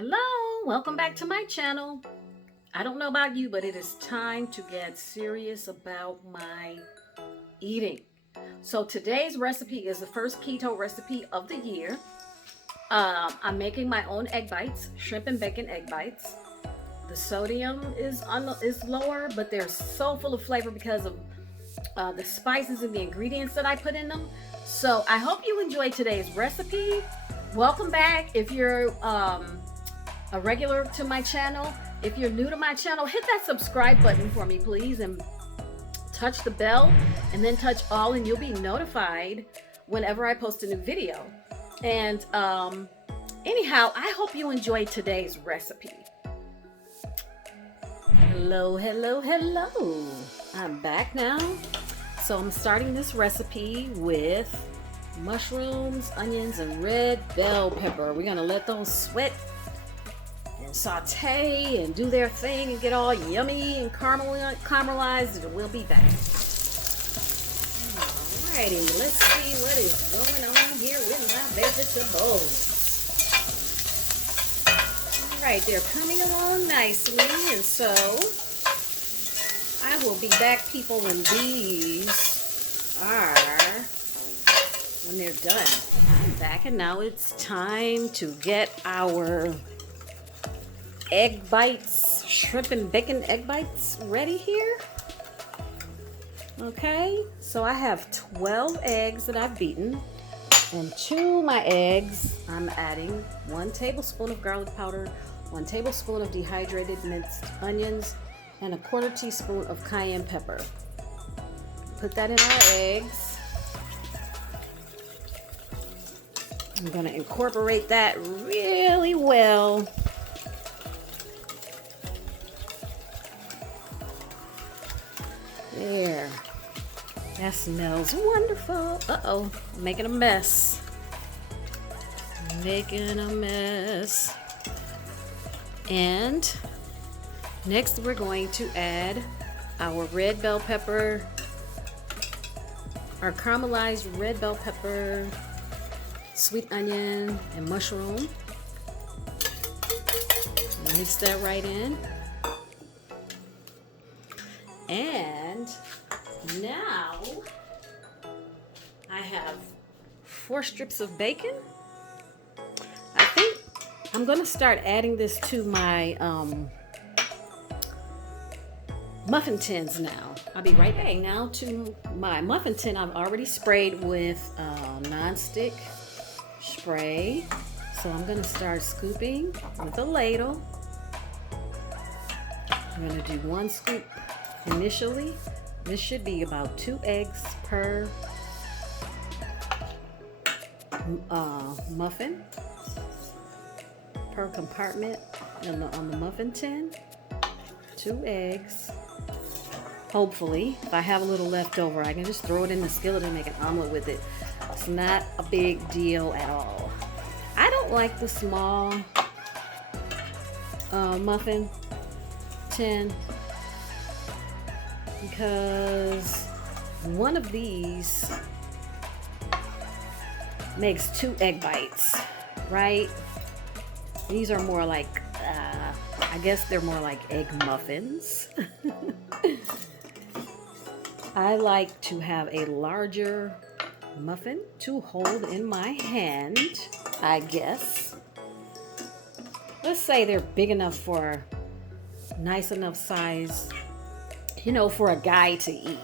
Hello, welcome back to my channel. I don't know about you, but it is time to get serious about my eating. So today's recipe is the first keto recipe of the year. I'm making my own egg bites, shrimp and bacon egg bites. The sodium is lower, but they're so full of flavor because of the spices and the ingredients that I put in them. So I hope you enjoyed today's recipe. Welcome back. If you're a regular to my channel, if you're new to my channel, hit that subscribe button for me, please, and touch the bell, and then touch all, and you'll be notified whenever I post a new video. And anyhow, I hope you enjoyed today's recipe. Hello. I'm back now. So I'm starting this recipe with mushrooms, onions, and red bell pepper. We're gonna let those sweat and saute and do their thing and get all yummy and caramelized, and we'll be back. Alrighty, let's see what is going on here with my vegetables. Alright, they're coming along nicely, and so I will be back, people, when these are, when they're done. I'm back, and now it's time to get our egg bites, shrimp and bacon egg bites ready here. Okay, so I have 12 eggs that I've beaten, and to my eggs I'm adding 1 tablespoon of garlic powder, 1 tablespoon of dehydrated minced onions, and 1/4 teaspoon of cayenne pepper. Put that in our eggs. I'm going to incorporate that really well. There. That smells wonderful. Uh-oh, I'm making a mess. And next we're going to add our red bell pepper, our caramelized red bell pepper, sweet onion, and mushroom. Mix that right in. And now I have 4 strips of bacon. I think I'm going to start adding this to my muffin tins now. I'll be right back. Now to my muffin tin, I've already sprayed with non-stick spray. So I'm going to start scooping with a ladle. I'm going to do 1 scoop initially. This should be about 2 eggs per muffin, per compartment on the muffin tin. 2 eggs. Hopefully, if I have a little left over, I can just throw it in the skillet and make an omelet with it. It's not a big deal at all. I don't like the small muffin tin because one of these makes 2 egg bites, right? These are more like, I guess they're more like egg muffins. I like to have a larger muffin to hold in my hand, I guess. Let's say they're big enough for nice enough size, you know, for a guy to eat.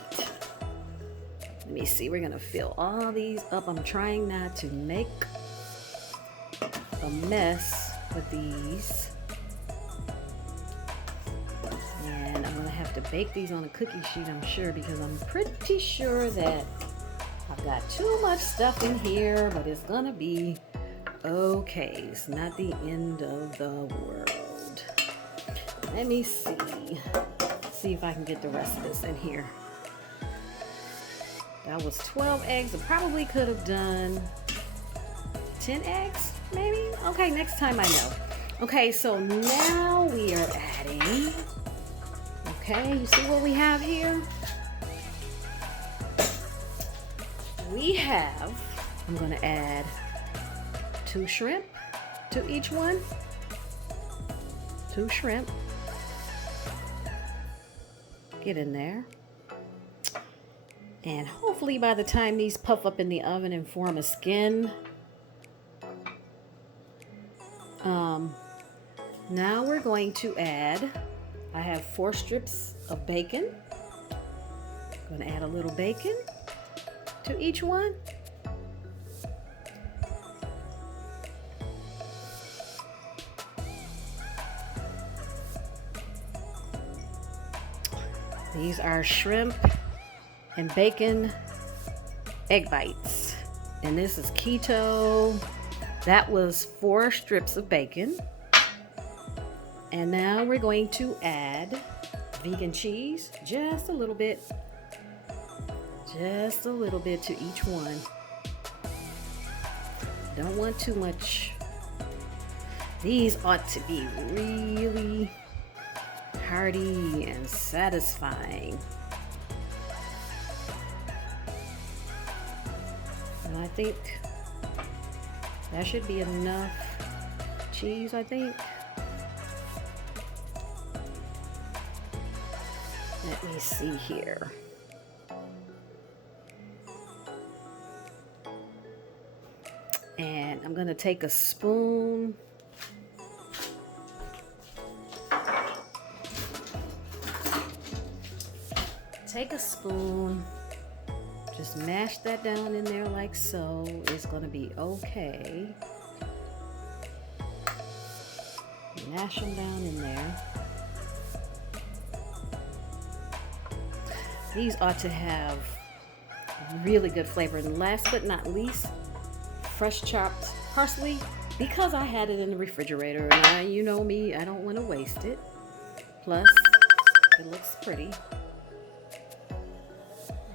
Let me see, we're gonna fill all these up. I'm trying not to make a mess with these. And I'm gonna have to bake these on a cookie sheet, I'm sure, because I'm pretty sure that I've got too much stuff in here, but it's gonna be okay. It's not the end of the world. Let me see if I can get the rest of this in here. That was 12 eggs. I probably could have done 10 eggs, maybe? Okay, next time I know. Okay, so now we are adding, okay, you see what we have here? We have, I'm gonna add 2 shrimp to each one. 2 shrimp. Get in there. And hopefully by the time these puff up in the oven and form a skin, now we're going to add, I have 4 strips of bacon. I'm going to add a little bacon to each one. These are shrimp and bacon egg bites. And this is keto. That was 4 strips of bacon. And now we're going to add vegan cheese, just a little bit to each one. Don't want too much. These ought to be really hearty and satisfying. And I think that should be enough cheese, I think. Let me see here. And I'm going to take a spoon. Take a spoon. Just mash that down in there like so. It's going to be okay. Mash them down in there. These ought to have really good flavor. And last but not least, fresh chopped parsley, because I had it in the refrigerator and you know me, I don't want to waste it. Plus, it looks pretty.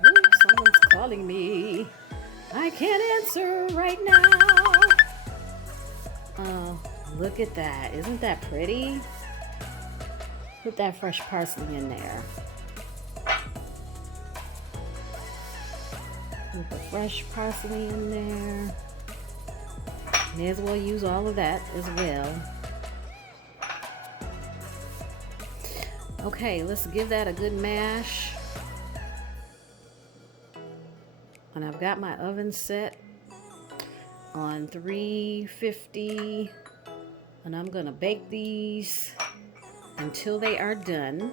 Ooh, someone's calling me. I can't answer right now. Oh, look at that. Isn't that pretty? Put that fresh parsley in there. Put the fresh parsley in there. May as well use all of that as well. Okay, let's give that a good mash. And I've got my oven set on 350. And I'm gonna bake these until they are done.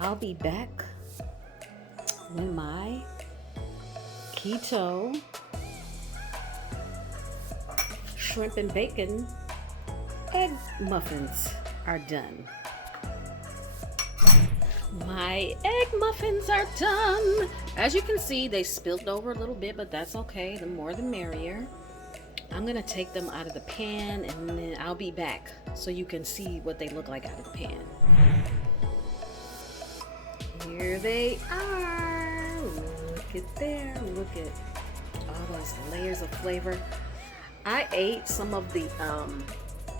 I'll be back when my keto shrimp and bacon egg muffins are done. My egg muffins are done. As you can see, they spilled over a little bit, but that's okay. The more the merrier. I'm gonna take them out of the pan and then I'll be back so you can see what they look like out of the pan. Here they are. Look at there. Look at all those layers of flavor. I ate some of the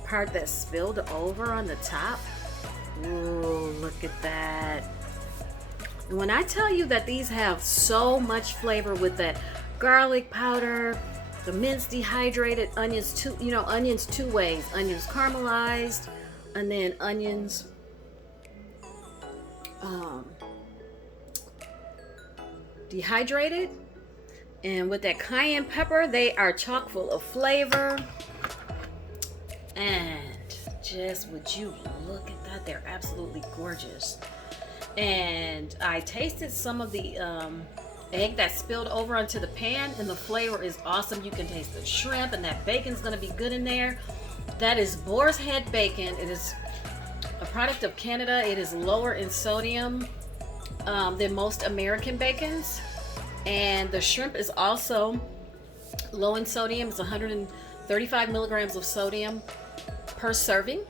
part that spilled over on the top. Ooh, look at that. When I tell you that these have so much flavor with that garlic powder, the minced dehydrated onions, onions 2 ways. Onions caramelized, and then onions dehydrated, and with that cayenne pepper, they are chock full of flavor. And just would you look at that, they're absolutely gorgeous. And I tasted some of the egg that spilled over onto the pan, and the flavor is awesome. You can taste the shrimp, and that bacon's gonna be good in there. That is boar's head bacon. It is a product of Canada. It is lower in sodium than most American bacons, and the shrimp is also low in sodium. It's 135 milligrams of sodium per serving.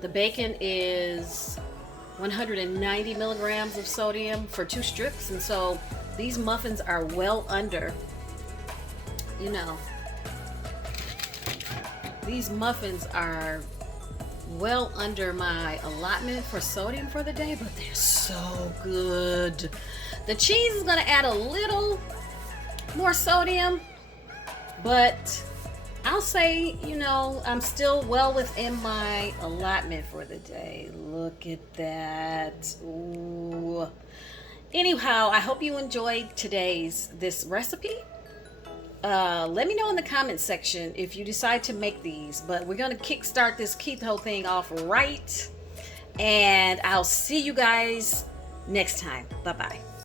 The bacon is 190 milligrams of sodium for 2 strips, and so these muffins are well under, these muffins are well under my allotment for sodium for the day, but they're so good. The cheese is going to add a little more sodium, but I'll say, you know, I'm still well within my allotment for the day. Look at that. Ooh. Anyhow, I hope you enjoyed this recipe. Let me know in the comment section if you decide to make these, but we're going to kickstart this keto thing off right, and I'll see you guys next time. Bye-bye.